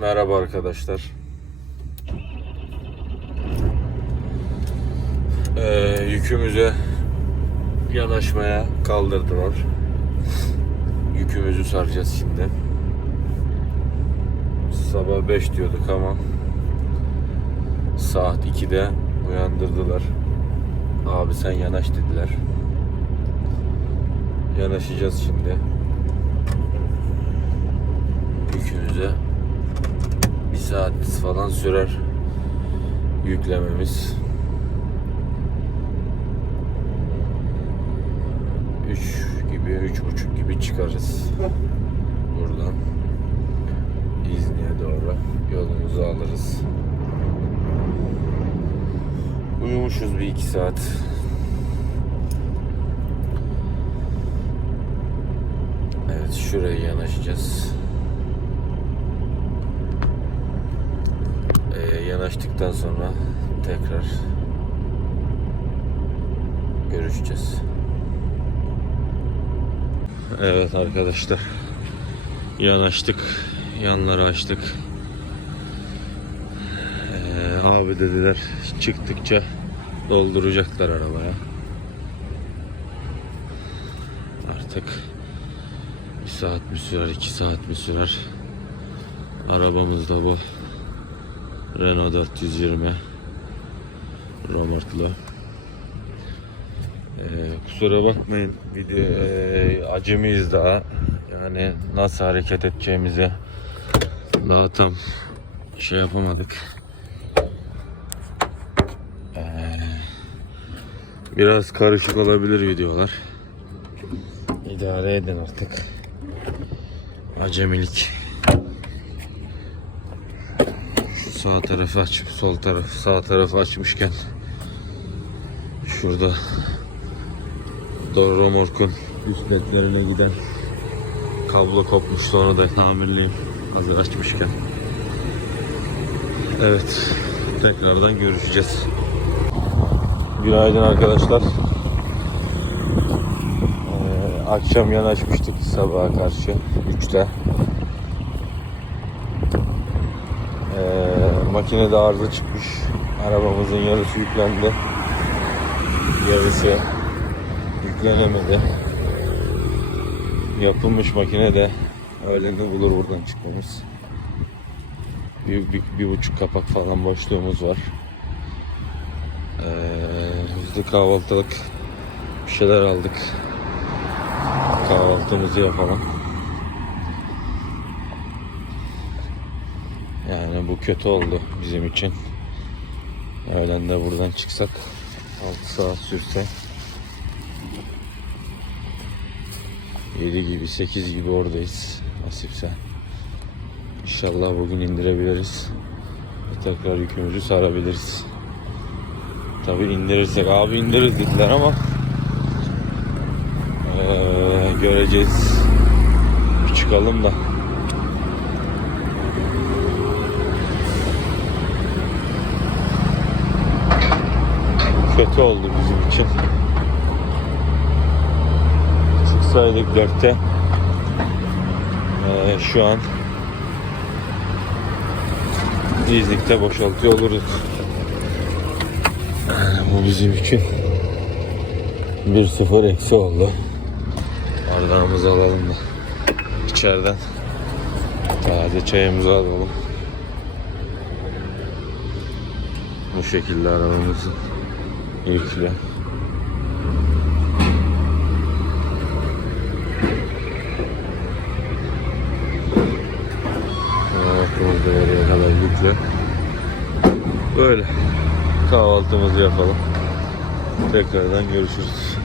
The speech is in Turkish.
Merhaba arkadaşlar. Ee, yükümüze yanaşmaya kaldırdılar. Yükümüzü saracağız şimdi. Sabah 5 diyorduk ama saat 2'de uyandırdılar. Abi sen yanaş dediler. Yanaşacağız şimdi. Yükümüze saat falan sürer yüklememiz. 3 gibi, üç buçuk gibi çıkarız buradan. İzni'ye doğru yolumuzu alırız. Uyumuşuz bir iki saat. Evet şuraya yanaşacağız. Yanaştıktan sonra tekrar görüşeceğiz. Evet arkadaşlar. Yanaştık. Yanları açtık. Ee, abi dediler çıktıkça dolduracaklar arabaya. Artık bir saat mi sürer, iki saat mi sürer? Arabamız da bu. Renault 420 Romortlu. Ee, kusura bakmayın video ee, acemiyiz daha. Yani nasıl hareket edeceğimizi daha tam şey yapamadık. Ee, biraz karışık olabilir videolar. İdare edin artık. Acemilik. Şu sağ tarafı aç, sol tarafı, sağ tarafı açmışken şurada Doğru Romork'un üst giden kablo kopmuş sonra da tamirliyim hazır açmışken. Evet tekrardan görüşeceğiz. Günaydın arkadaşlar. Ee, akşam yanaşmıştık sabaha karşı 3'te. Ee, makinede arıza çıkmış. Arabamızın yarısı yüklendi. Yarısı yüklenemedi. Yapılmış makine de öğleni bulur buradan çıkmamız. Bir, bir, bir buçuk kapak falan boşluğumuz var. Ee, de kahvaltılık bir şeyler aldık. Kahvaltımızı yapalım. Yani kötü oldu bizim için. Öğlen de buradan çıksak 6 saat sürse 7 gibi 8 gibi oradayız nasipse. İnşallah bugün indirebiliriz. Ve tekrar yükümüzü sarabiliriz. Tabi indirirsek abi indiririz dediler ama eee, göreceğiz. Çıkalım da. Kötü oldu bizim için. Çıksaydık dörtte eee, şu an İznik'te boşaltıyor olurduk. Yani bu bizim için 1-0 eksi oldu. Bardağımızı alalım da içeriden taze çayımızı alalım. Bu şekilde arabamızın yükle. Kahvaltımız da oraya kadar yükle. Böyle kahvaltımızı yapalım. Tekrardan görüşürüz.